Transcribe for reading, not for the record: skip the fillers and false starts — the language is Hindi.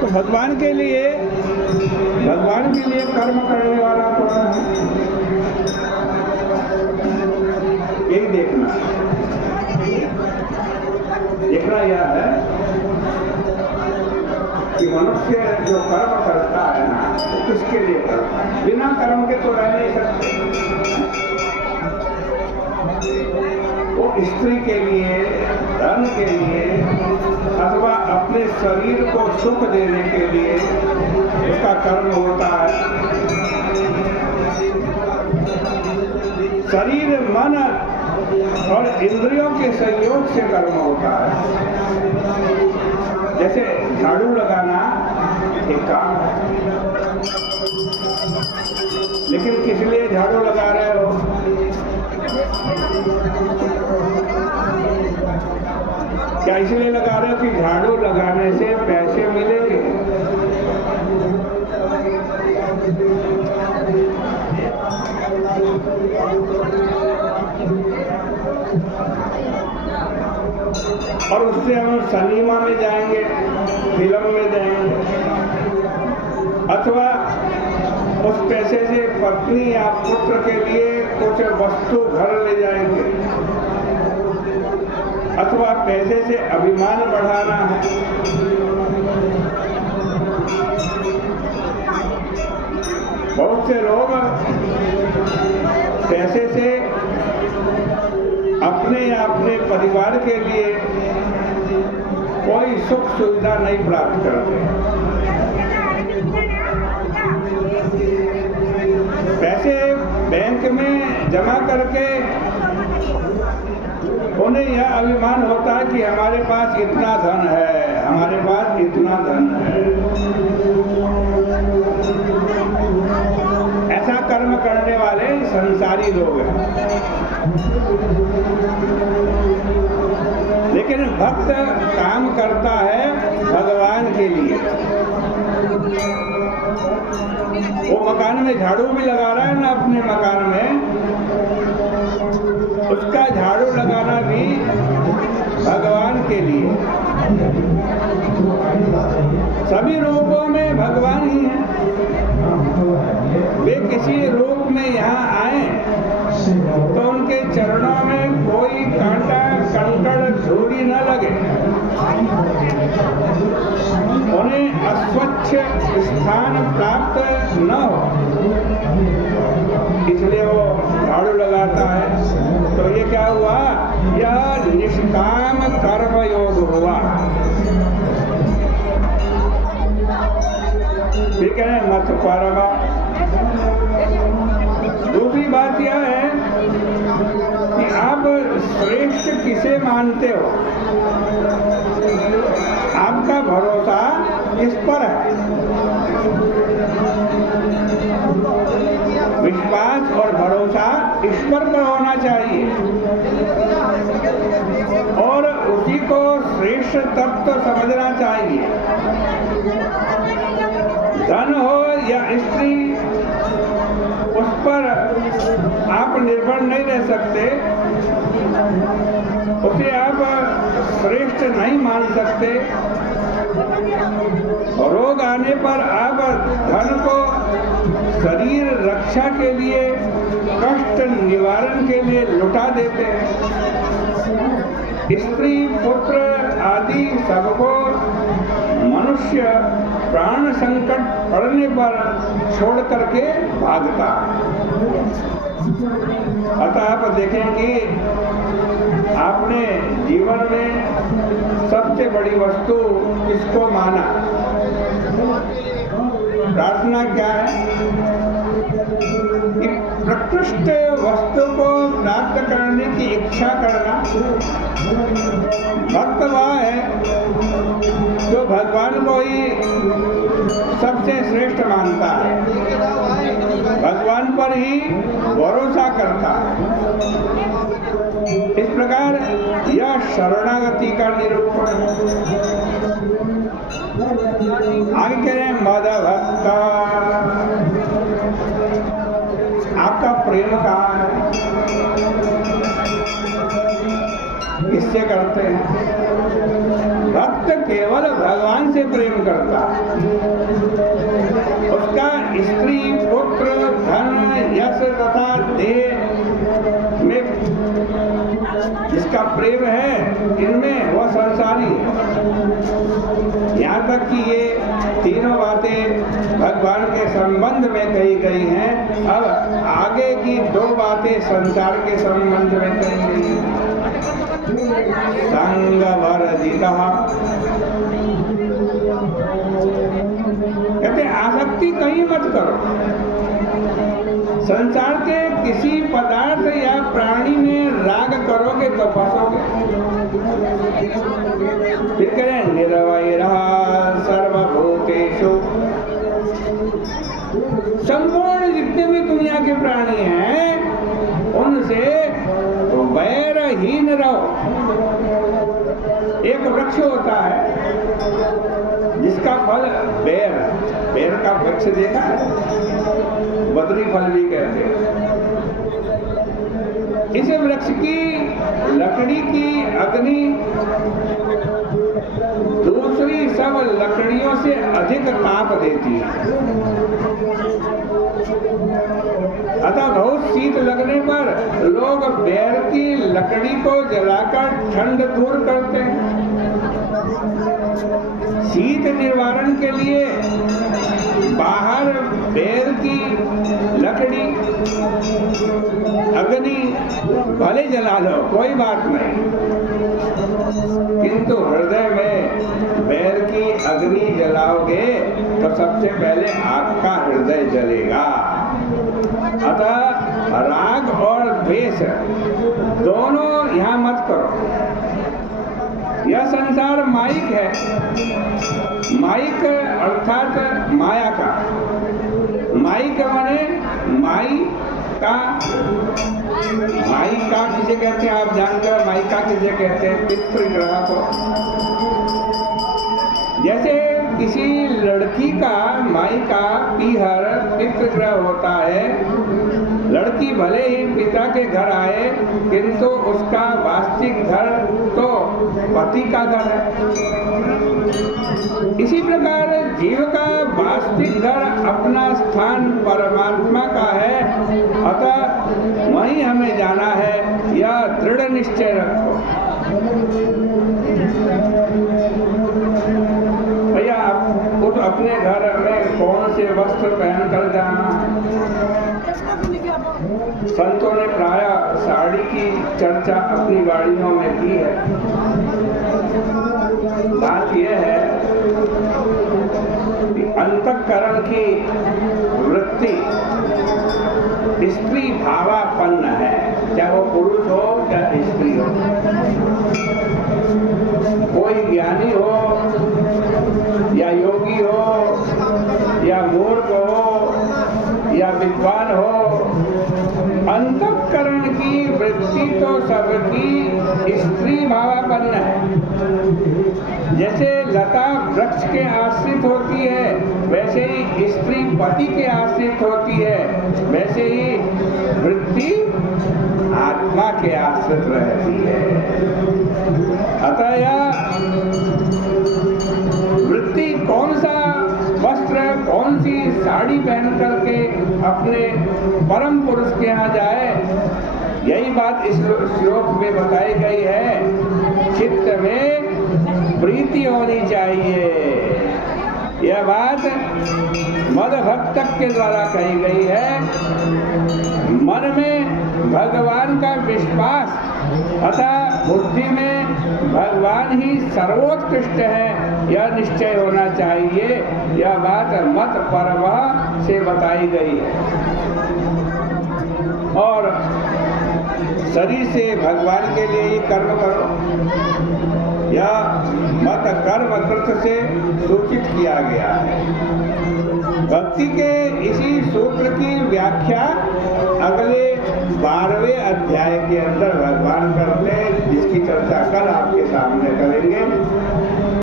तो भगवान के लिए कर्म करने वाला कौन है, यही देखना यह है कि मनुष्य जो कर्म करता है ना, वो किसके लिए करता है। बिना कर्म के तो रह नहीं सकते। वो स्त्री के लिए, धन के लिए, अथवा अपने शरीर को सुख देने के लिए उसका कर्म होता है। शरीर, मन और इंद्रियों के सहयोग से कर्म होता है। जैसे झाड़ू लगाना एक काम है, लेकिन किस लिए झाड़ू लगा रहे हो? क्या इसलिए लगा रहे हो कि झाड़ू लगाने से पैसे मिलेंगे? और उससे हम सिनेमा में जाएंगे, फिल्म में जाएंगे, अथवा उस पैसे से पत्नी या पुत्र के लिए कुछ वस्तु घर ले जाएंगे, अथवा पैसे से अभिमान बढ़ाना है। बहुत से लोग पैसे से अपने या अपने परिवार के लिए कोई सुख सुविधा नहीं प्राप्त करते। पैसे बैंक में जमा करके उन्हें यह अभिमान होता है कि हमारे पास इतना धन है, हमारे पास इतना धन है। ऐसा कर्म करने वाले संसारी लोग हैं। लेकिन भक्त काम करता है भगवान के लिए। वो मकान में झाड़ू भी लगा रहा है ना, अपने मकान में, उसका झाड़ू लगाना भी भगवान के लिए। सभी रूपों में भगवान ही है। वे किसी रूप में यहाँ आए तो उनके चरणों में कोई कांटा, कंकड़, धूली न लगे, उन्हें अस्वच्छ स्थान प्राप्त न हो, इसलिए वो झाड़ू लगाता है। तो ये क्या हुआ? यह निष्काम कर्म योग हुआ। ठीक है, मत परवा। दूसरी बात यह है कि आप श्रेष्ठ किसे मानते हो? आपका भरोसा किस पर है? विश्वास और भरोसा ईश्वर पर होना चाहिए और उसी को श्रेष्ठ तत्व समझना चाहिए। धन हो या स्त्री, उस पर आप निर्भर नहीं रह सकते, उसे आप श्रेष्ठ नहीं मान सकते। रोग आने पर आप धन को शरीर रक्षा के लिए, कष्ट निवारण के लिए लुटा देते हैं। स्त्री, पुत्र आदि सबको मनुष्य प्राण संकट पड़ने पर छोड़ करके भागता। अतः आप देखें कि आपने जीवन में सबसे बड़ी वस्तु किसको माना? प्रार्थना क्या है? कि प्रकृष्ट वस्तु को प्राप्त करने की इच्छा करना। भक्त वह है जो भगवान को ही सबसे श्रेष्ठ मानता है, भगवान पर ही भरोसा करता है। इस प्रकार यह शरणागति का निरूपण है। आगे कह रहे हैं मद भक्ता, आपका प्रेम कहाँ है? कि किससे करते हैं? भक्त केवल भगवान से प्रेम करता है। उसका स्त्री, पुत्र, धन, यश तथा देह में जिसका प्रेम है, इनमें वह संसारी है। यहाँ तक कि ये तीनों बातें भगवान के संबंध में कही गई हैं। अब आगे की दो बातें संसार के संबंध में कही गई हैं। संग वर्जिता, कहते आसक्ति कहीं मत करो। संसार के किसी पदार्थ या प्राणी में राग करोगे तो फंसोगे। फिर करें निर्वैरः सर्वभूतेषु, संपूर्ण जितने भी दुनिया के प्राणी हैं उनसे वैरहीन रहो। एक वृक्ष होता है जिसका फल बेर, बेर का वृक्ष देखा है, बद्री फल भी कहते हैं। इस वृक्ष की लकड़ी की अग्नि दूसरी सब लकड़ियों से अधिक ताप देती है। अतः बहुत शीत लगने पर लोग बेर की लकड़ी को जलाकर ठंड दूर करते हैं। शीत निवारण के लिए बाहर बेर की लकड़ी अग्नि भले जला लो, कोई बात नहीं, किंतु हृदय में बेर की अग्नि जलाओगे तो सबसे पहले आपका हृदय जलेगा। अतः राग और द्वेष दोनों यहाँ मत करो। यह संसार माइक है, माइक अर्थात माया का। माइक माने माइका किसे कहते हैं आप जानकर? माइका किसे कहते हैं? पितृग्रह को। जैसे किसी लड़की का माइका पीहर पितृग्रह होता है। लड़की भले ही पिता के घर आए किंतु उसका वास्तविक घर तो पति का घर है। इसी प्रकार जीव का वास्तविक घर अपना स्थान परमात्मा का है। अतः वहीं हमें जाना है, यह दृढ़ निश्चय रखो। भैया आपको तो अपने घर में कौन से वस्त्र पहन कर जाना है? संतों ने प्राय साड़ी की चर्चा अपनी वाणियों में की है। बात यह है कि अंतःकरण की वृत्ति स्त्री भावापन्न है, चाहे वो पुरुष हो चाहे स्त्री हो। कोई ज्ञानी हो या योगी हो या मूर्ख हो या विद्वान हो, अंतःकरण की वृत्ति तो सबकी स्त्री भावापन्न है। जैसे लता वृक्ष के आश्रित होती है वैसे ही स्त्री पति के आश्रित होती है, वैसे ही वृत्ति आत्मा के आश्रित रहती है। अतः यह वृत्ति कौन सा वस्त्र, कौन सी साड़ी पहन करके अपने परम पुरुष के यहाँ जाए, यही बात इस श्लोक में बताई गई है। चित्त में प्रीति होनी चाहिए। यह बात मद भक्त के द्वारा कही गई है। मन में भगवान का विश्वास तथा बुद्धि में भगवान ही सर्वोत्कृष्ट है, यह निश्चय होना चाहिए। यह बात मत परवह से बताई गई है। और शरीर से भगवान के लिए ही कर्म करो, यह मत कर्म कृत से सूचित किया गया है। भक्ति के इसी सूत्र की व्याख्या अगले 12वें अध्याय के अंदर भगवान करते हैं, जिसकी चर्चा कल आपके सामने करेंगे।